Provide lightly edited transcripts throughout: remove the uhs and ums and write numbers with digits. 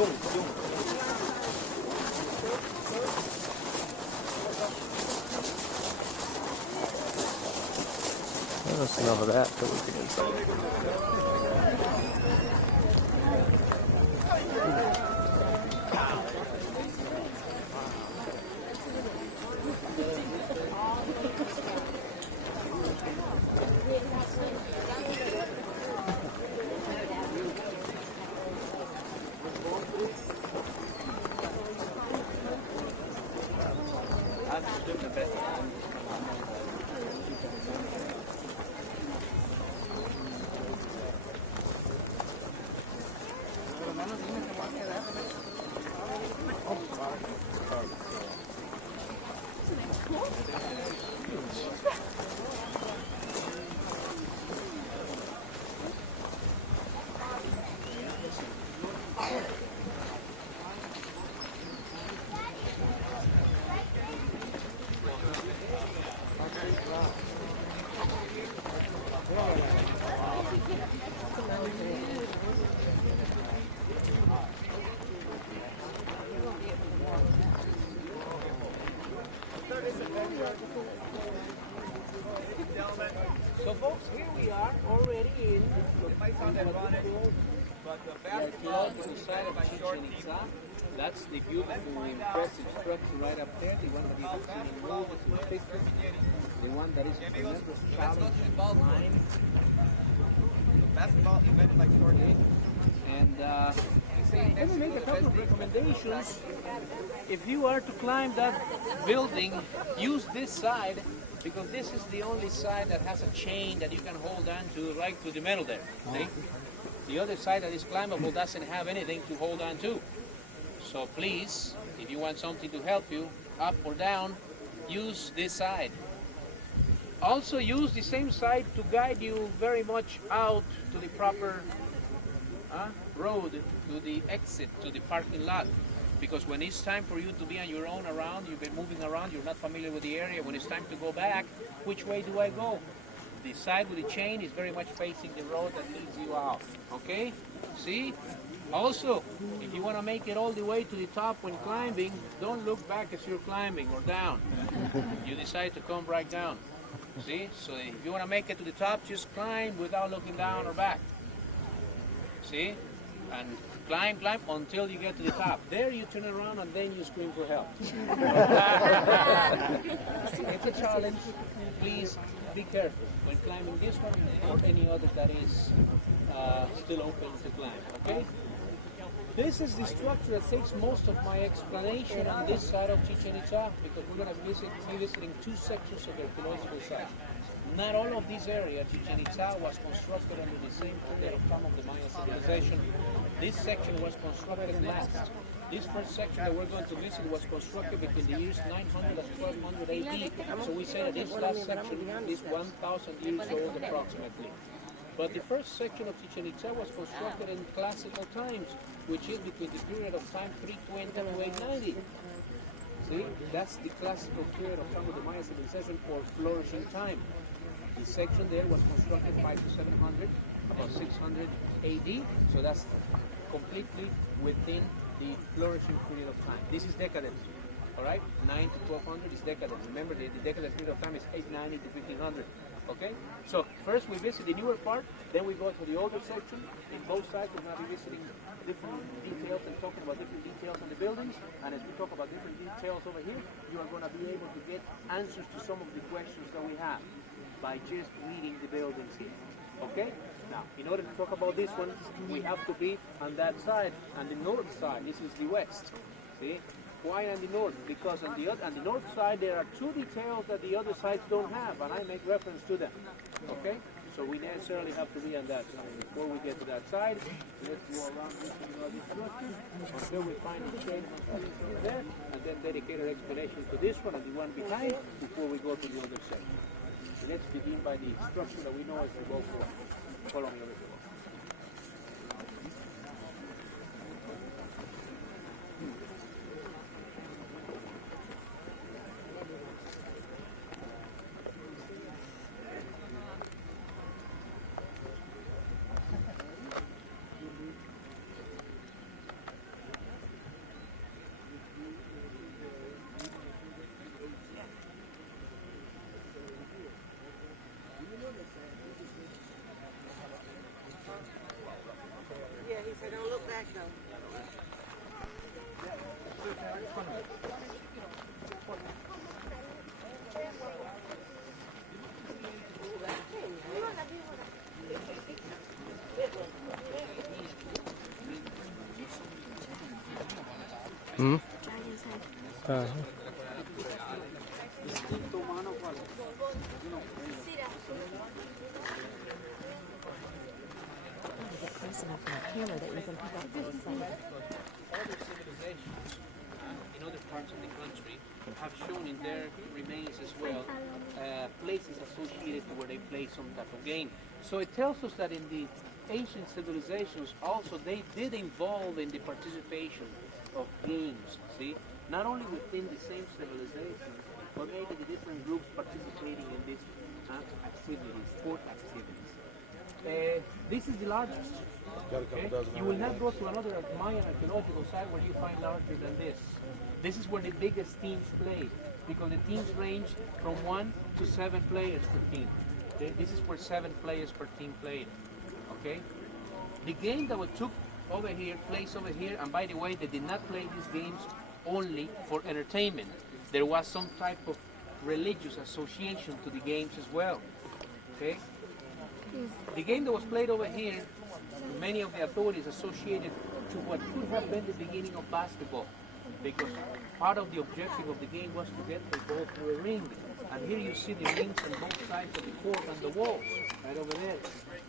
There's none of that till we get inside. So folks, here we are already in the archaeological site of Chichen Itza. That's the beautiful, impressive structure right up there, the one that you have seen in movies and pictures, the one that is a tremendous challenge to climb. Basketball event like short And let me make a couple of recommendations. If you are to climb that building, use this side, because this is the only side that has a chain that you can hold on to right to the middle there. See? The other side that is climbable doesn't have anything to hold on to. So please, if you want something to help you, up or down, use this side. Also use the same side to guide you very much out to the proper road, to the exit, to the parking lot. Because when it's time for you to be on your own around, you've been moving around, you're not familiar with the area, when it's time to go back, which way do I go? The side with the chain is very much facing the road that leads you out, okay? See? Also, if you want to make it all the way to the top when climbing, don't look back as you're climbing or down. You decide to come right down. See? So if you want to make it to the top, just climb without looking down or back. See? And climb until you get to the top. There you turn around and then you scream for help. It's a challenge. Please be careful when climbing this one or any other that is still open to climb. Okay? This is the structure that takes most of my explanation on this side of Chichen Itza, because we're going to be visiting two sections of the archaeological site. Not all of this area, Chichen Itza, was constructed under the same period of time of the Maya civilization. This section was constructed last. This first section that we're going to visit was constructed between the years 900 and 1200 AD. So we say that this last section is 1,000 years old approximately. But the first section of Chichen Itza was constructed in classical times, which is between the period of time 320 to 890. See, that's the classical period of time of the Maya civilization, or flourishing time. The section there was constructed 5 to 700, about 600 AD, so that's completely within the flourishing period of time. This is decadence, all right? 9 to 1200 is decadence. Remember, the decadence period of time is 890 to 1500. Okay, so first we visit the newer part, then we go to the older section. In both sides, we're going to be visiting different details and talking about different details on the buildings. And as we talk about different details over here, you are going to be able to get answers to some of the questions that we have by just reading the buildings here. Okay? Now, in order to talk about this one, we have to be on that side, on the north side. This is the west. See? Why on the north? Because on the north side there are two details that the other sides don't have, and I make reference to them. Okay? So we necessarily have to be on that side. Before we get to that side, let's go around this structure until we find the shade over there, and then dedicate our explanation to this one and the one behind before we go to the other section. So let's begin by the structure that we know as we go forward. Follow me over here. back though. Hmm? Uh, Close enough on the camera that you can pick up the sun. Other civilizations in other parts of the country have shown in their remains as well places associated to where they play some type of game. So it tells us that in the ancient civilizations also they did involve in the participation of games, see? Not only within the same civilization, but maybe the different groups participating in these activities, sport activities. This is the largest. Okay? You will not go to another Mayan archaeological site where you find larger than this. This is where the biggest teams play, because the teams range from 1 to 7 players per team. Okay? This is where 7 players per team played. Okay? The game that took over here, place over here, and by the way, they did not play these games only for entertainment. There was some type of religious association to the games as well. Okay? The game that was played over here, many of the authorities associated to what could have been the beginning of basketball, because part of the objective of the game was to get the ball through a ring. And here you see the rings on both sides of the court and the walls, right over there.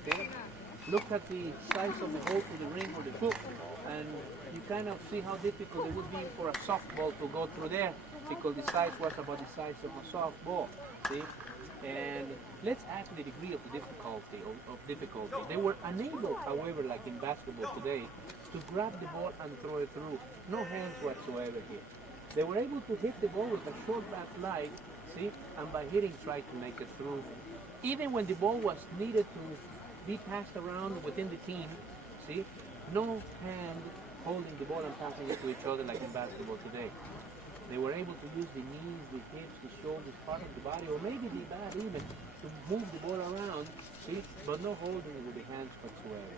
Okay? Look at the size of the hole to the ring or the hoop, and you kind of see how difficult it would be for a softball to go through there, because the size was about the size of a softball. See? And let's add to the degree of the difficulty. They were unable, however, like in basketball today, to grab the ball and throw it through. No hands whatsoever here. They were able to hit the ball with a short bat line, see, and by hitting try to make it through. Even when the ball was needed to be passed around within the team, see, no hand holding the ball and passing it to each other like in basketball today. They were able to use the knees, the hips, the shoulders, part of the body, or maybe the bat even, to move the ball around, see, but no holding it with the hands whatsoever.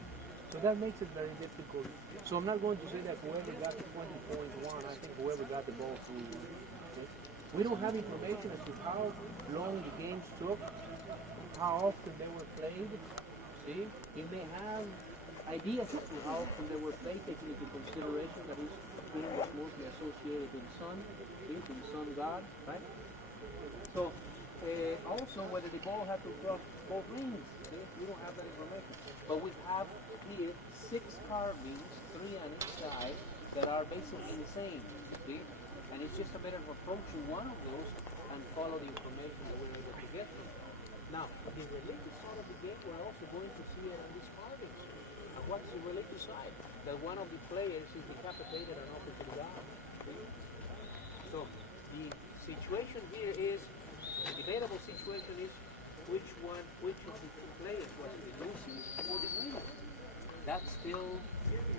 So that makes it very difficult. So I'm not going to say that whoever got the 20 points won. I think whoever got the ball through. Okay? We don't have information as to how long the games took, how often they were played. See, you may have ideas as to how often they were played, taking into consideration that each game was mostly associated with the sun, see, with the sun god, right? So also whether the ball had to cross both rings, see, we don't have that information. But we have here 6 carvings, 3 on each side, that are basically the same, see? And it's just a matter of approaching one of those and follow the information that we're able to get from. Now, the religious side of the game, we're also going to see it on these carvings. And what's the religious side? That one of the players is decapitated and offered to the god. So, the situation here is, the debatable situation is, which of the 2 players was the losing or the winner? That's still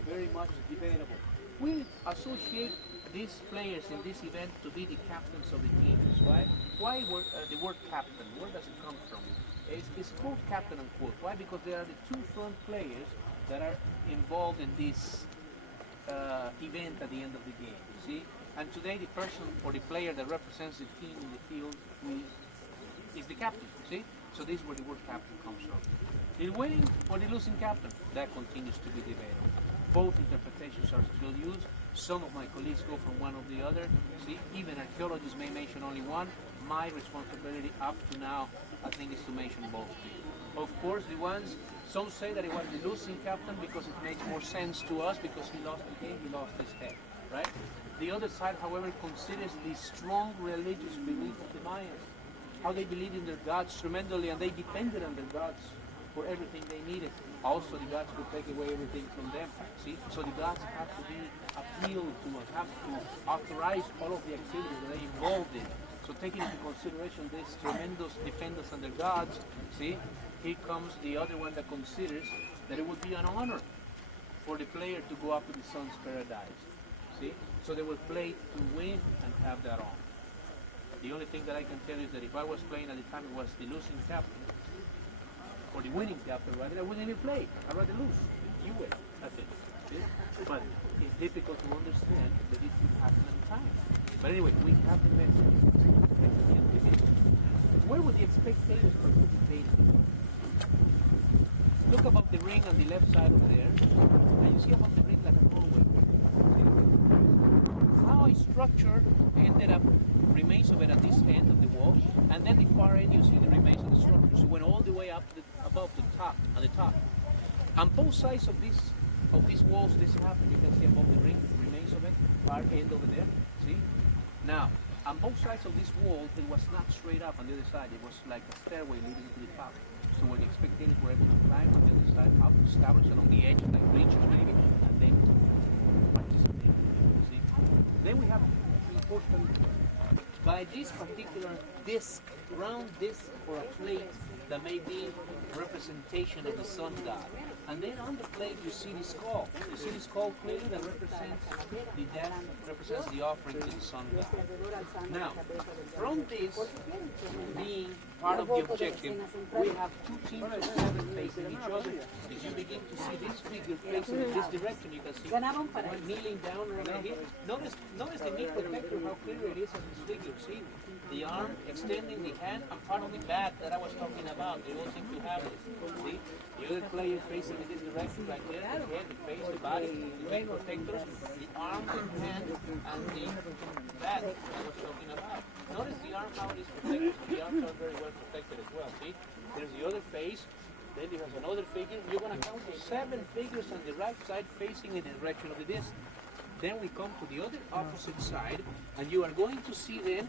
very much debatable. We associate these players in this event to be the captains of the teams, right? Why the word captain? Where does it come from? It's called captain unquote. Why? Because they are the 2 front players that are involved in this event at the end of the game, you see? And today the person or the player that represents the team in the field is the captain, see? So this is where the word captain comes from. The winning or the losing captain, that continues to be debated. Both interpretations are still used. Some of my colleagues go from one or the other. See, even archaeologists may mention only one. My responsibility up to now, I think, is to mention both. Of course, some say that it was the losing captain because it makes more sense to us because he lost the game, he lost his head, right? The other side, however, considers the strong religious belief of the Mayans, how they believed in their gods tremendously and they depended on their gods for everything they needed. Also, the gods could take away everything from them. See, so the gods have to be appealed to, have to authorize all of the activities that they involved in. So, taking into consideration this tremendous dependence on their gods, see, here comes the other one that considers that it would be an honor for the player to go up to the sun's paradise. See, so they will play to win and have that on. The only thing that I can tell you is that if I was playing at the time, it was the losing captain. Or the winning captain, rather, I wouldn't even play. I'd rather lose. You win. That's it. See? But it's difficult to understand that it could happen at time. But anyway, we have the message. Where would the spectators participate? Look above the ring on the left side over there, and you see above the ring like a hallway. How a structure ended up, remains of it at this end of the wall, and then the far end you see the remains of the structure. So it went all the way up above the top, on the top. On both sides of these walls, this happened. You can see above the ring, remains of it, far end over there. See? Now, on both sides of this wall, it was not straight up on the other side. It was like a stairway leading to the top. So where the spectators were able to climb on the other side, up, establish along the edge, like bleachers maybe, and then participate. See? Then we have important, by this particular disc, round disc or a plate that may be representation of the sun god. And then on the plate you see the skull. You see the skull clearly that represents the death, represents the offering to the sun god. Now, from this being part of the objective, we have two teams of 7 facing each other. As you begin to see this figure facing in this direction, you can see one kneeling down over here. Notice the knee protector, how clear it is on this figure. See? The arm extending the hand and part of the back that I was talking about. They all seem to have this. See? The other player facing in this direction right there, the head, the face, the body, the main protectors, the arm, the hand, and the back that I was talking about. Notice the arm, how it is protected. The arms are very well protected as well. See? There's the other face. Then there's another figure. You're going to count 7 figures on the right side facing in the direction of the disc. Then we come to the other opposite side, and you are going to see then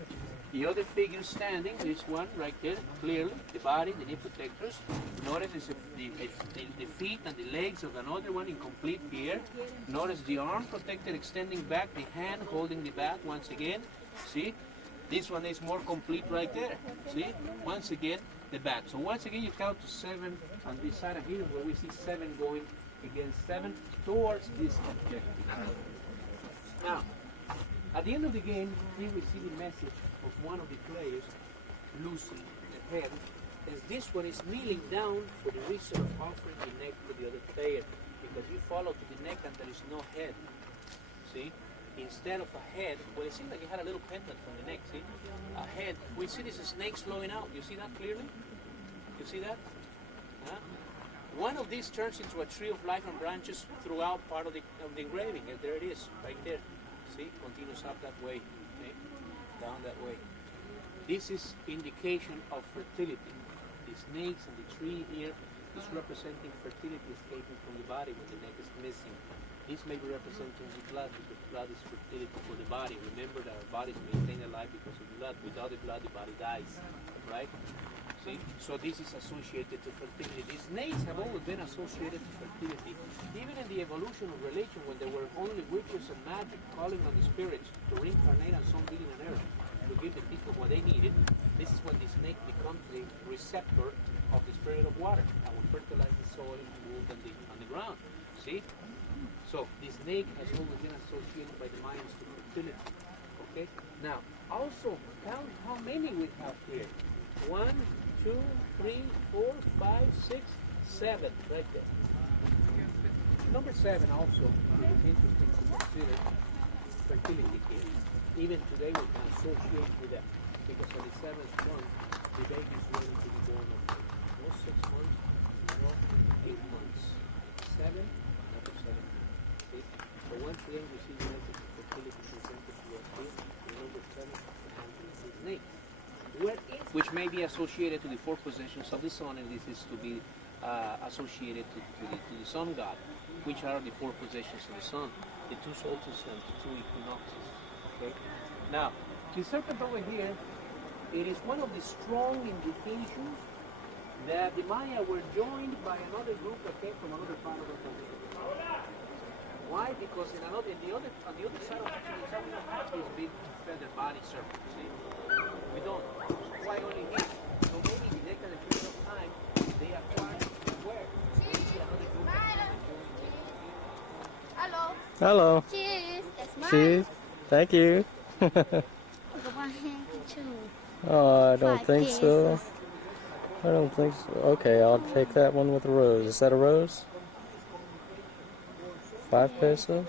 the other figure standing, this one right there, clearly, the body, the knee protectors. Notice the feet and the legs of another one in complete here. Notice the arm protected, extending back, the hand holding the back once again. See? This one is more complete right there. See? Once again, the back. So once again, you count to 7 on this side of here, where we see 7 going against 7 towards this objective. Now, at the end of the game, here we see the message of one of the players losing the head, as this one is kneeling down for the reason of offering the neck to the other player, because you follow to the neck and there is no head. See? Instead of a head, well, it seems like it had a little pendant from the neck, see? A head. We see this snake flowing out. You see that clearly? You see that? Huh? One of these turns into a tree of life and branches throughout part of the engraving. And there it is, right there. See? Continues up that way. Okay? Down that way. This is indication of fertility. The snakes and the tree here is representing fertility escaping from the body when the neck is missing. This may be representing the blood, because blood is fertility for the body. Remember that our bodies maintain alive because of blood. Without the blood, the body dies. Right? See? So this is associated to fertility. These snakes have always been associated to fertility. Even in the evolution of religion, when there were only witches and magic calling on the spirits to reincarnate on some being on earth, to give the people what they needed, this is when the snake becomes the receptor of the spirit of water and will fertilize the soil and move on the ground. See? So the snake has always been associated by the Mayans to fertility. Okay? Now, also count how many we have here. 1, 2, 3, 4, 5, 6, 7, right there. Number 7 also is interesting to consider fertility here. Even today we can associate with that, because on the 7th month, the baby is ready to be born of no 6 months, no 8 months. 7, number 7. See? So once again we see the message of fertility presented to us here, the number 7 and the snake. Which may be associated to the 4 possessions of the sun, and this is to be associated to the sun god, which are the 4 possessions of the sun, the 2 solstices and the 2 equinoxes. Okay? Now, the serpent over here, it is one of the strong indications that the Maya were joined by another group that came from another part of the country. Why? Because on the other side of the tree, we don't have this big feather body serpent, see? We don't. Why only here? So maybe in the next period of time, they acquired where? Maybe another group Hello. Hello. Cheese. That's mine. Cheese. Thank you. The one hand two. Oh, I don't 5 think so. pieces. I don't think so. Okay, I'll take that one with a rose. Is that a rose? 5 pesos?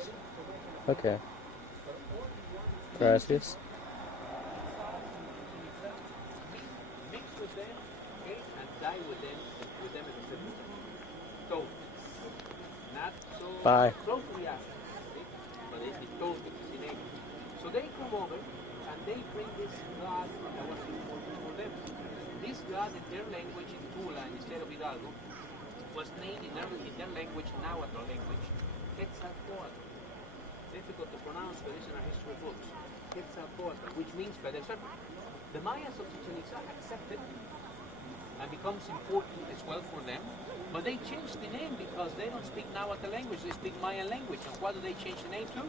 Okay. Gracias. Mix with them, okay, and die with them at the same time. Toast. Not so Bye. close to the action, see? But it's toasted, it's in English. So they come over and they bring this god that was important for them. This god in their language, in Tula, instead of Hidalgo, was named in their language, Nahuatl language, Quetzalcoatl. Difficult to pronounce, but it's in our history books. Quetzalcoatl, which means feather serpent. The Mayas of Chichen Itza accepted and becomes important as well for them, but they changed the name because they don't speak Nahuatl language, they speak Mayan language. And what do they change the name to?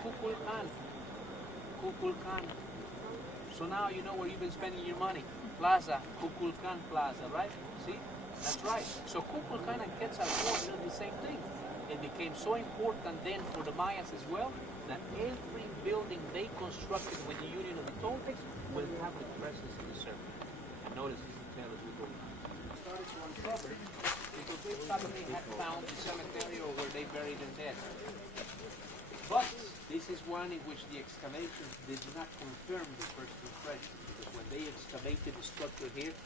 Kukulkan. Kukulkan. So now you know where you've been spending your money. Plaza, Kukulkan Plaza, right? See? That's right. So Kukulkan and Quetzalcoatl are the same thing. It became so important then for the Mayas as well that every building they constructed with the union of the Toltecs will have the presence of the serpent. And notice this detail as we go on. Started to uncover because they probably had found the cemetery or where they buried their dead. But this is one in which the excavations did not confirm the first impression, because when they excavated the structure here,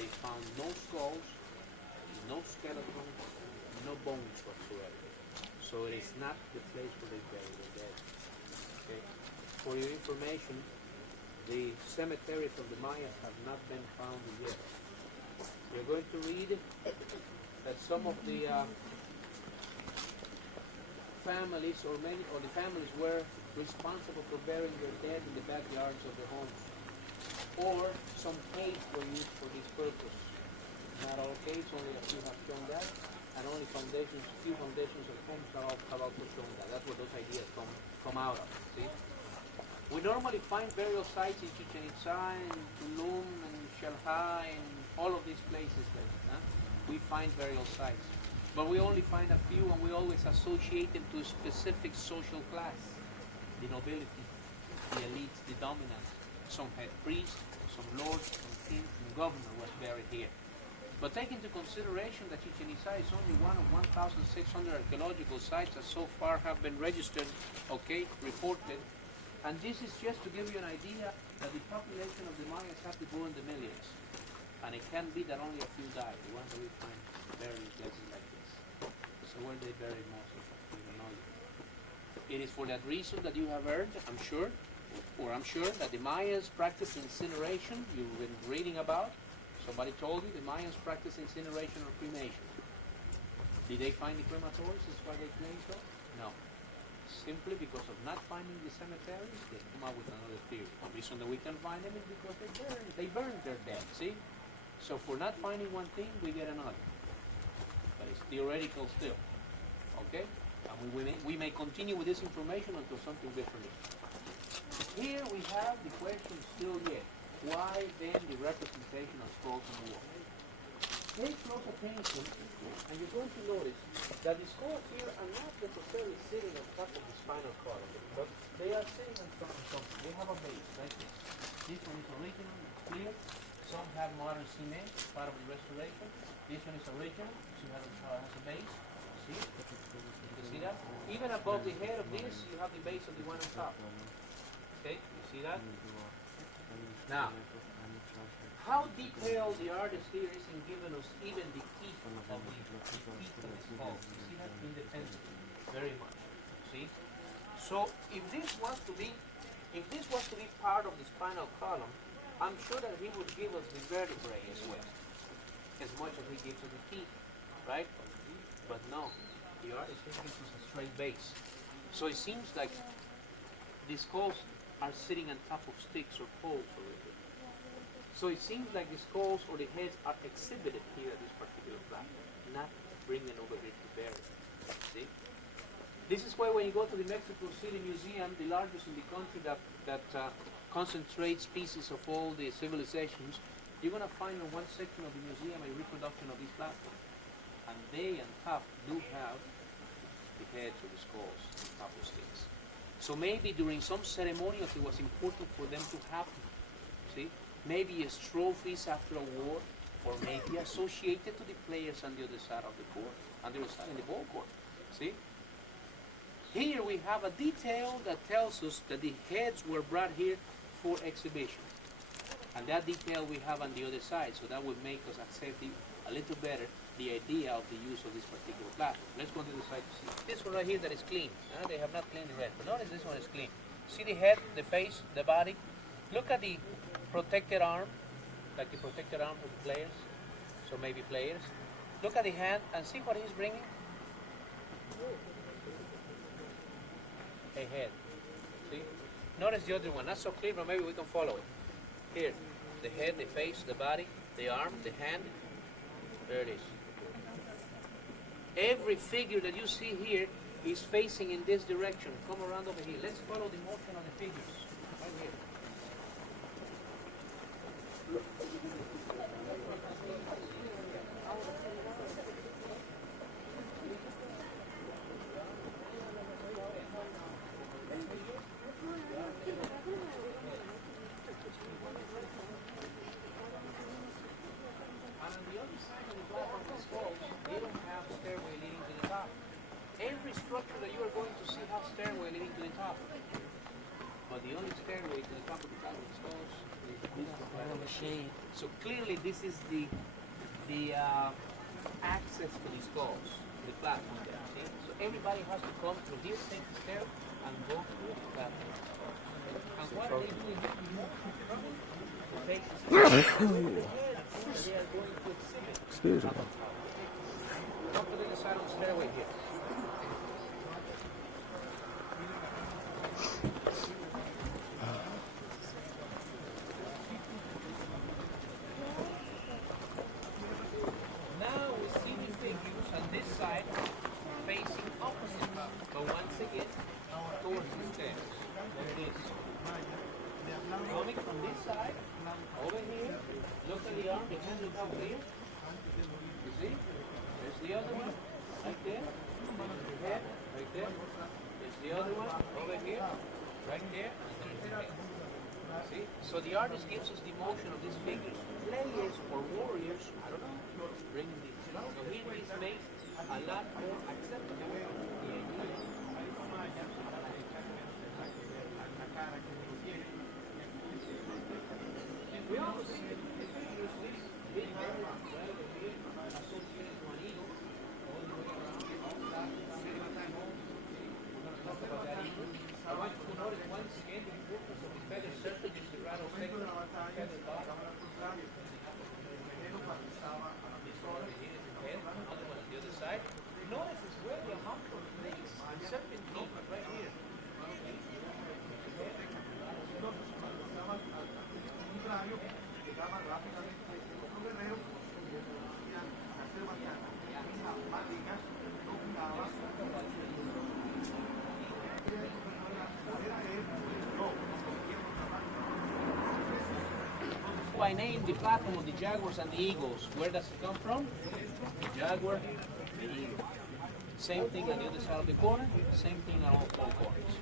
they found no skulls, no skeletons, no bones whatsoever. So it is not the place where they buried their dead. Okay? For your information, the cemeteries of the Mayas have not been found yet. We're going to read that some of the families or the families were responsible for burying their dead in the backyards of their homes, or some caves were used for this purpose. Not all caves, only a few have shown that, and only few foundations of homes have also shown that. That's where those ideas come out of. See, we normally find burial sites in Chichen Itza, in Tulum, and Xel-Há, and all of these places there. Huh? We find burial sites. But we only find a few, and we always associate them to a specific social class. The nobility, the elites, the dominants. Some had priests, some lords, some kings, and governor was buried here. But take into consideration that Chichen Itza is only one of 1,600 archaeological sites that so far have been registered, okay, reported. And this is just to give you an idea that the population of the Mayas have to go in the millions. And it can be that only a few died, the ones that we find buried in places like this. So where they buried most of them, we don't know yet. It is for that reason that you have heard, I'm sure that the Mayans practice incineration. You've been reading about. Somebody told you the Mayans practice incineration or cremation. Did they find the crematories? Is why they claim so? No. Simply because of not finding the cemeteries, they come up with another theory. The reason that we can find them is because they burned their dead, see? So for not finding one thing, we get another. But it's theoretical still, okay? And we may continue with this information until something different is. Here we have the question still yet. Why then the representation of skulls on the wall? Pay close attention, and you're going to notice that the skulls here are not necessarily sitting on top of the spinal column, but they are sitting on top of something. They have a base, like this. This one is original, it's clear. Some have modern cement, part of the restoration. This one is original, so it has a base. See? You see that? Even above the head of this, you have the base of the one on top. Okay, you see that? Now, how detailed the artist here is in giving us even the teeth of the skull. You see that? Independently, very much. See? So if this was to be part of the spinal column, I'm sure that he would give us the vertebrae as well, as much as he gives us the teeth, right? But no, the artist here gives us a straight base. So it seems like the skulls are sitting on top of sticks or poles a little bit. So it seems like the skulls or the heads are exhibited here at this particular platform, not bringing over here to bury. See? This is why when you go to the Mexico City Museum, the largest in the country that concentrates pieces of all the civilizations, you're going to find in one section of the museum a reproduction of this platform. And they on top do have the heads or the skulls on top of sticks. So maybe during some ceremonials it was important for them to happen. See? Maybe as trophies after a war, or maybe associated to the players on the other side of the court, on the other side in the ball court. See? Here we have a detail that tells us that the heads were brought here for exhibition. And that detail we have on the other side, so that would make us accept a little better the idea of the use of this particular platform. Let's go to the side to see. This one right here that is clean. They have not cleaned the rest, but notice this one is clean. See the head, the face, the body? Look at the protected arm, like the protected arm for the players, so maybe players. Look at the hand and see what he's bringing. A head. See? Notice the other one, not so clear, but maybe we can follow it. Here, the head, the face, the body, the arm, the hand. There it is. Every figure that you see here is facing in this direction. Come around over here. Let's follow the motion of the figures. Right here. Every structure that you are going to see has stairway leading to the top. But the only stairway to the top of the skulls is this one. So clearly this is the access to the skulls, the platform there. See? So everybody has to come through here, take the stair, and go through the platform. And what are they doing? They are going to exhibit. Excuse me. Come to the side of the stairway here. Now we see the figures on this side facing opposite, but once again towards the stairs. There it is. Coming from this side, over here, look at the arm, the hands look out clear. You see? There's the other one, right there. There's the head, right there. There's the other one, over here, right there, and there's the head. See? So the artist gives us the motion of these figures. Players or warriors, I don't know, bringing this. So here it's made a lot more acceptable. We also see that the figures being very well associated to an eagle. All the way around the outside. I want you to notice once again the importance of the feather surface is the rattlesnake feather bottom. This one over here is the head, another one on the other side. Notice as well the hump of the face, the serpentine right here. I named the platform of the jaguars and the eagles. Where does it come from? The jaguar, the eagle. Same thing on the other side of the corner, same thing on all four corners.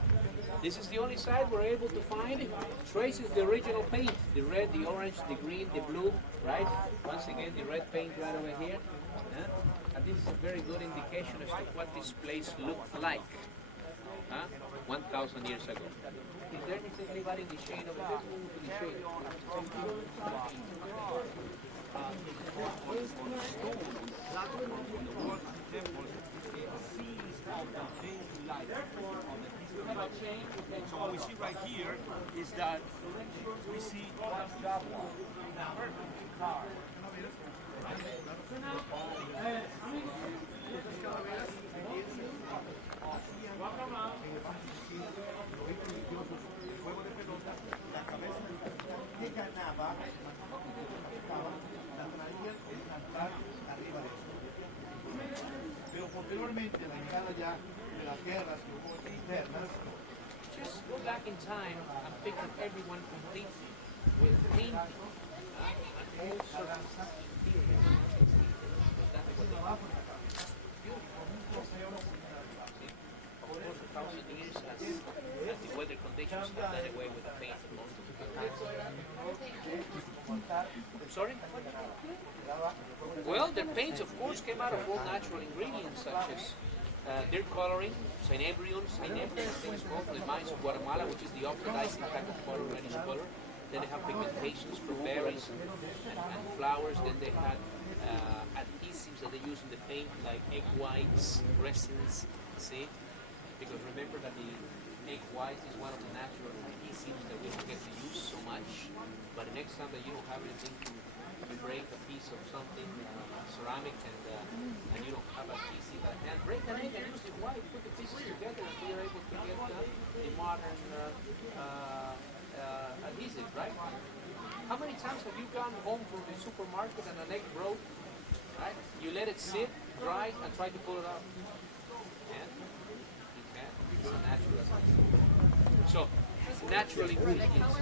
This is the only side we're able to find traces the original paint. The red, the orange, the green, the blue, right? Once again, the red paint right over here. And this is a very good indication as to what this place looked like 1,000 years ago. Is there anybody in the shade over there? Move to the shade. So what we see right here is that we see pero posteriormente la llegada ya de las guerras que hubo internas. Just go back in time and picture everyone completely with painting and all sorts of almost 1,000 years as the weather conditions have done away with the paint. I'm sorry? Well, the paints, of course, came out of all natural ingredients such as They're coloring Synebrium, I think it's called, the mines of Guatemala, which is the oxidizing type of color, reddish color. Then they have pigmentations for berries and flowers. Then they had adhesives that they use in the paint, like egg whites, resins, see? Because remember that the egg white is one of the natural adhesives that we don't get to use so much. But the next time that you don't have anything to break a piece of something, ceramic, and you don't have adhesive at hand, break an egg and use the white, put the pieces together, and we are able to get the modern adhesive, right? How many times have you gone home from the supermarket and an egg broke, right? You let it sit, dry, and try to pull it out. And you can't. It's a natural adhesive. So, natural ingredients.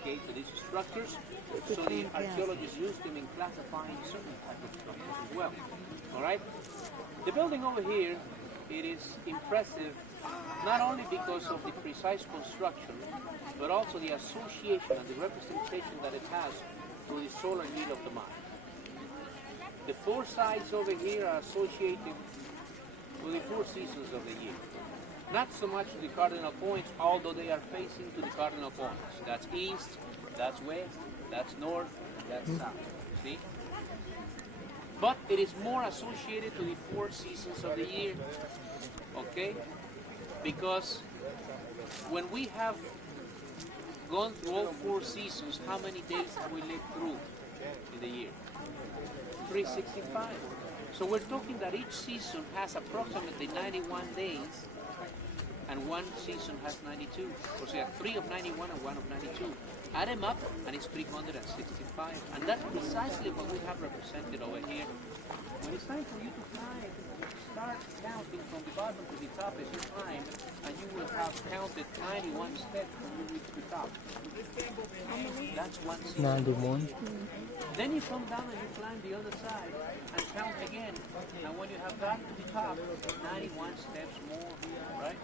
Okay, to these structures, so the archaeologists use them in classifying certain type of structures as well. All right, the building over here, it is impressive not only because of the precise construction, but also the association and the representation that it has to the solar year of the mine. The four sides over here are associated with the four seasons of the year. Not so much to the cardinal points, although they are facing to the cardinal points. That's east, that's west, that's north, and that's south. See? But it is more associated to the four seasons of the year. Okay? Because when we have gone through all four seasons, how many days have we lived through in the year? 365. So we're talking that each season has approximately 91 days, and one season has 92. So say 3 of 91 and 1 of 92. Add them up, and it's 365. And that's precisely what we have represented over here. When it's time for you to climb, start counting from the bottom to the top as you climb, and you will have counted 91 steps when you reach the top. That's one season. 91. Then you come down and you climb the other side and count again. And when you have gotten to the top, 91 steps more, right?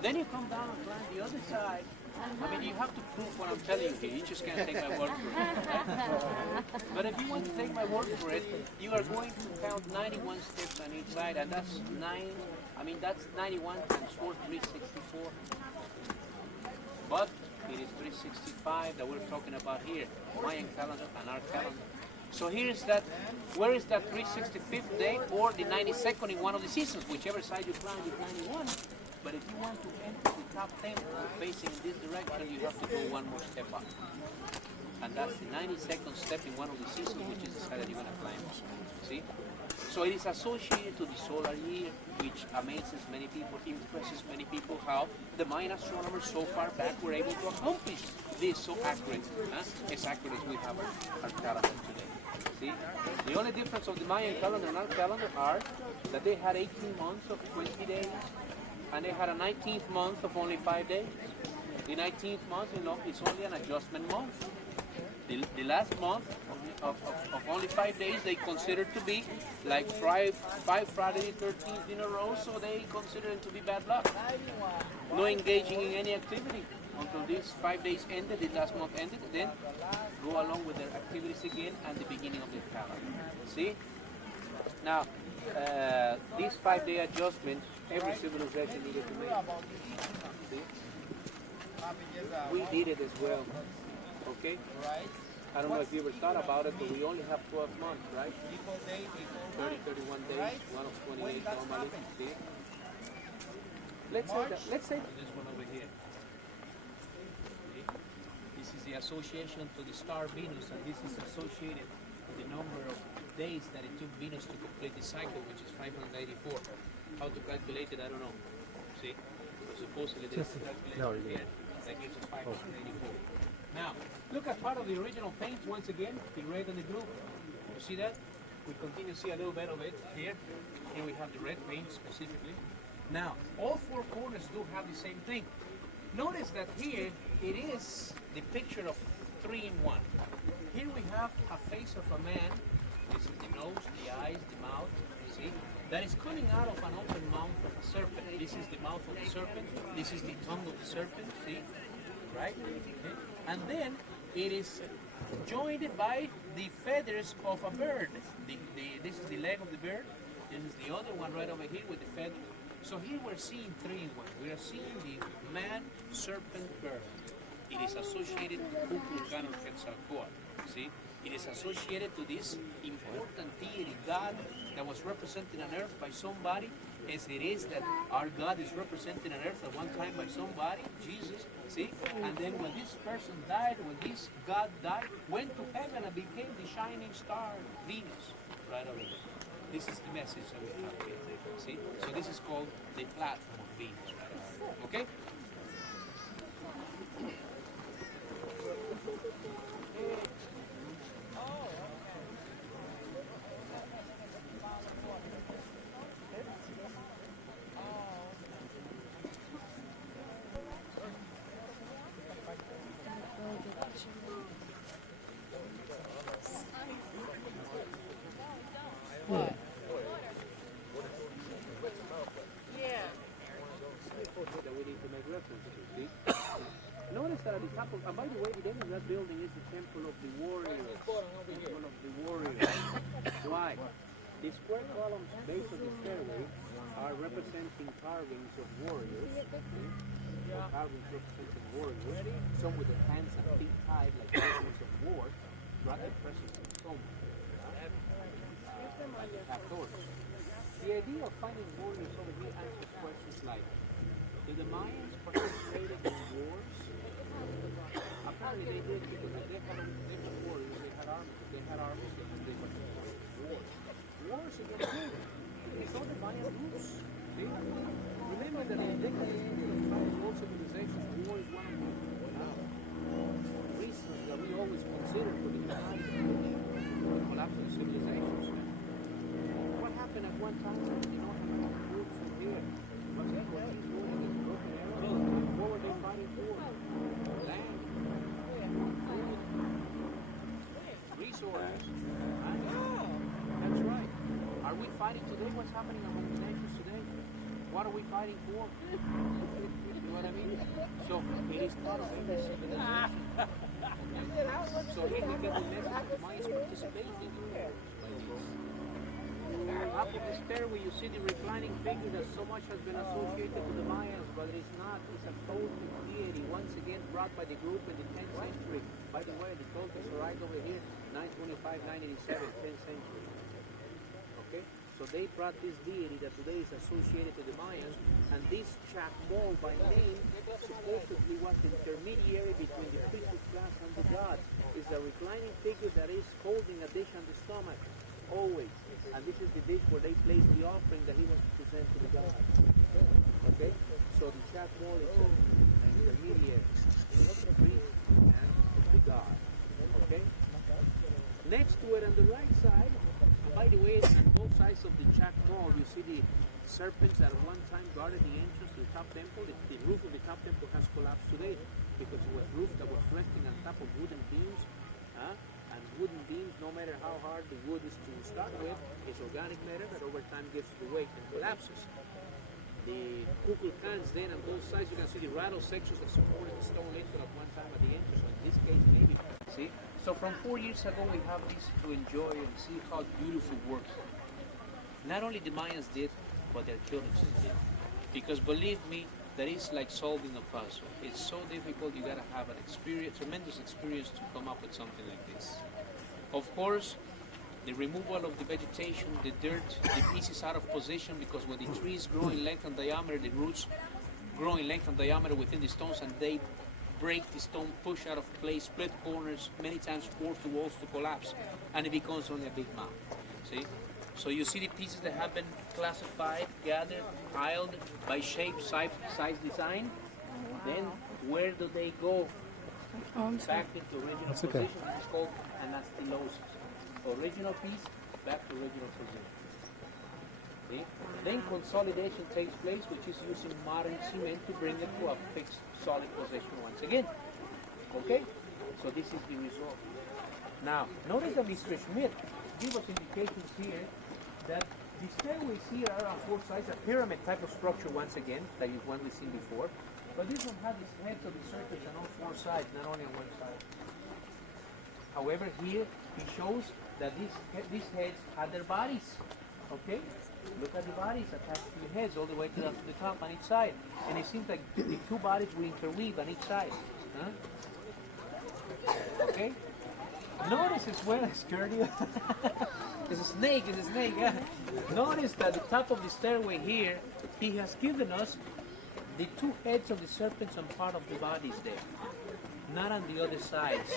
Then you come down and climb the other side. I mean, you have to prove what I'm telling you here. You just can't take my word for it, right? But if you want to take my word for it, you are going to count 91 steps on each side, and that's 91 times 4, 364. But it is 365 that we're talking about here, Mayan calendar and our calendar. So here is that, where is that 365th day or the 92nd in one of the seasons? Whichever side you climb is 91. But if you want to enter the top 10 facing in this direction, you have to go one more step up. And that's the 92nd step in one of the seasons, which is the side that you're going to climb. See? So it is associated to the solar year, which amazes many people, impresses many people how the Mayan astronomers so far back were able to accomplish this so accurate, as accurate as we have our calendar today. See, the only difference of the Mayan calendar and our calendar are that they had 18 months of 20 days, and they had a 19th month of only 5 days. The 19th month, it's only an adjustment month. The last month of only 5 days, they consider to be like five Friday the 13th in a row, so they consider it to be bad luck. No engaging in any activity until these 5 days ended, the last month ended, then go along with their activities again and the beginning of the calendar. See? Now, this 5-day adjustment, every civilization needed to make. See? We did it as well. Okay? I don't know if you ever thought about it, but we only have 12 months, right? 30, 31 days, one of 28 normally. See? Let's say this one over here. See? This is the association to the star Venus, and this is associated with the number of days that it took Venus to complete the cycle, which is 584. How to calculate it, I don't know. See? But supposedly this is calculated here. That gives us 584. Now, look at part of the original paint once again, the red and the blue. You see that? We continue to see a little bit of it here. Here we have the red paint specifically. Now, all four corners do have the same thing. Notice that here it is the picture of 3 in 1. Here we have a face of a man. This is the nose, the eyes, the mouth. You see? That is coming out of an open mouth of a serpent. This is the mouth of the serpent. This is the tongue of the serpent. See? Right? Okay. And then it is joined by the feathers of a bird. This is the leg of the bird. This is the other one right over here with the feather. So here we're seeing 3 in 1. We are seeing the man, serpent, bird. It is associated to Kukulkan or Quetzalcoatl. See? It is associated to this important deity, God, that was represented on earth by somebody, as it is that our God is represented on earth at one time by somebody, Jesus, see? And then when this person died, when this God died, went to heaven and became the shining star, Venus, right over there. This is the message that we have here, see? So this is called the platform of Venus, right over there, okay? That we need to make reference to. See? Notice that at the top of, and by the way, the name of that building is the Temple of the Warriors. Temple of the Warriors. Why? The square columns base of the stairway are representing carvings of warriors. Carvings representing warriors. Some with their hands and feet tied like weapons of war, right at presence of stone. Like the Catholics. The idea of finding warriors over here answers questions like, did the Mayans participate in wars? Apparently they did, because they had warriors, they had armies, they participated in wars. Wars against who? They saw the Mayan roots. See? Remember that in decades of all civilizations, war is one of the reasons that we always consider for the collapse of civilizations. What happened at one time that we don't have enough roots from here? What's that? What were they fighting for? Land. Resources. That's right. Are we fighting today? What's happening among the nations today? What are we fighting for? You know what I mean? So it is part of every civilization. So here we get the message that Mayans participated in wars. Up in the stairway you see the reclining figure that so much has been associated with the Mayans, but it is not. It's a Toltec deity, once again brought by the group in the 10th century. By the way, the Toltecs arrived over here 925, 987, 10th century. Okay? So they brought this deity that today is associated to the Mayans, and this Chacmol by name supposedly was the intermediary between the priestly class and the god. It's a reclining figure that is holding a dish on the stomach, always. And this is the dish where they place the offering that he wants to present to the god. Okay? So the Chacmol is an intermediary between the priest and the god. Okay? Next to it on the right side, and by the way, on both sides of the Chak Mall, you see the serpents that at one time guarded the entrance to the top temple. The roof of the top temple has collapsed today because it was roof that was resting on top of wooden beams. And wooden beams, no matter how hard the wood is to start with, is organic matter that over time gives the weight and collapses. The Kukulkans then on both sides, you can see the rattle sections that supported the stone lintel at one time at the entrance. In this case, maybe. See? So from 4 years ago, we have this to enjoy and see how beautiful work. Not only the Mayans did, but the archaeologists did. Because believe me, that is like solving a puzzle. It's so difficult, you gotta have an experience, tremendous experience to come up with something like this. Of course, the removal of the vegetation, the dirt, the pieces out of position, because when the trees grow in length and diameter, the roots grow in length and diameter within the stones, and they break the stone, push out of place, split corners, many times force the walls to collapse, and it becomes only a big mound. See? So you see the pieces that have been classified, gathered, piled by shape, size, design. Then where do they go? Back into original position. It's called anastylosis. Original piece, back to original position. Okay? Then consolidation takes place, which is using modern cement to bring it to a fixed, solid position once again. Okay? So this is the result. Now, notice that Mr. Schmidt gave us indications here that the stairways here are on four sides, a pyramid type of structure once again, like the one we've seen before. But this one has its heads of the serpents on all four sides, not only on one side. However, here he shows that these heads had their bodies. Okay? Look at the bodies attached to the heads all the way to the top on each side. And it seems like the two bodies will interweave on each side. Huh? Okay? Notice as well, I scared you. It's a snake, yeah. Notice that the top of the stairway here, he has given us the two heads of the serpents and part of the bodies there. Not on the other sides.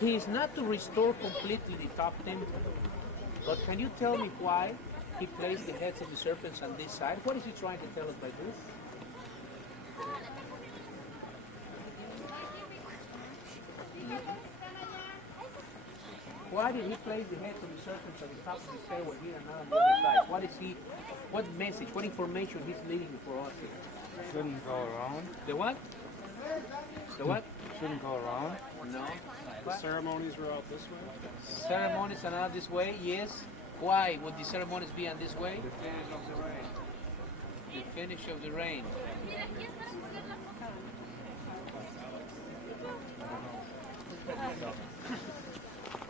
He is not to restore completely the top temple. But can you tell me why he placed the heads of the serpents on this side? What is he trying to tell us by this? Why did he place the heads of the serpents on the top of the stairway here and not on the other side? What message, what information he's leaving for us here? Shouldn't go around. The what? The what? Shouldn't go around. No. The ceremonies were out this way? Ceremonies are not this way, yes. Why would the ceremonies be on this way? The finish of the rain. The finish of the rain.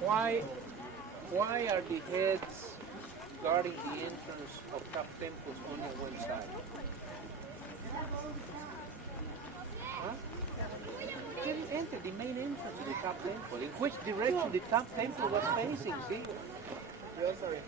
Why are the heads guarding the entrance of top temples only on one side? Huh? They didn't enter the main entrance of the top temple. In which direction the top temple was facing, see? Yeah, sorry.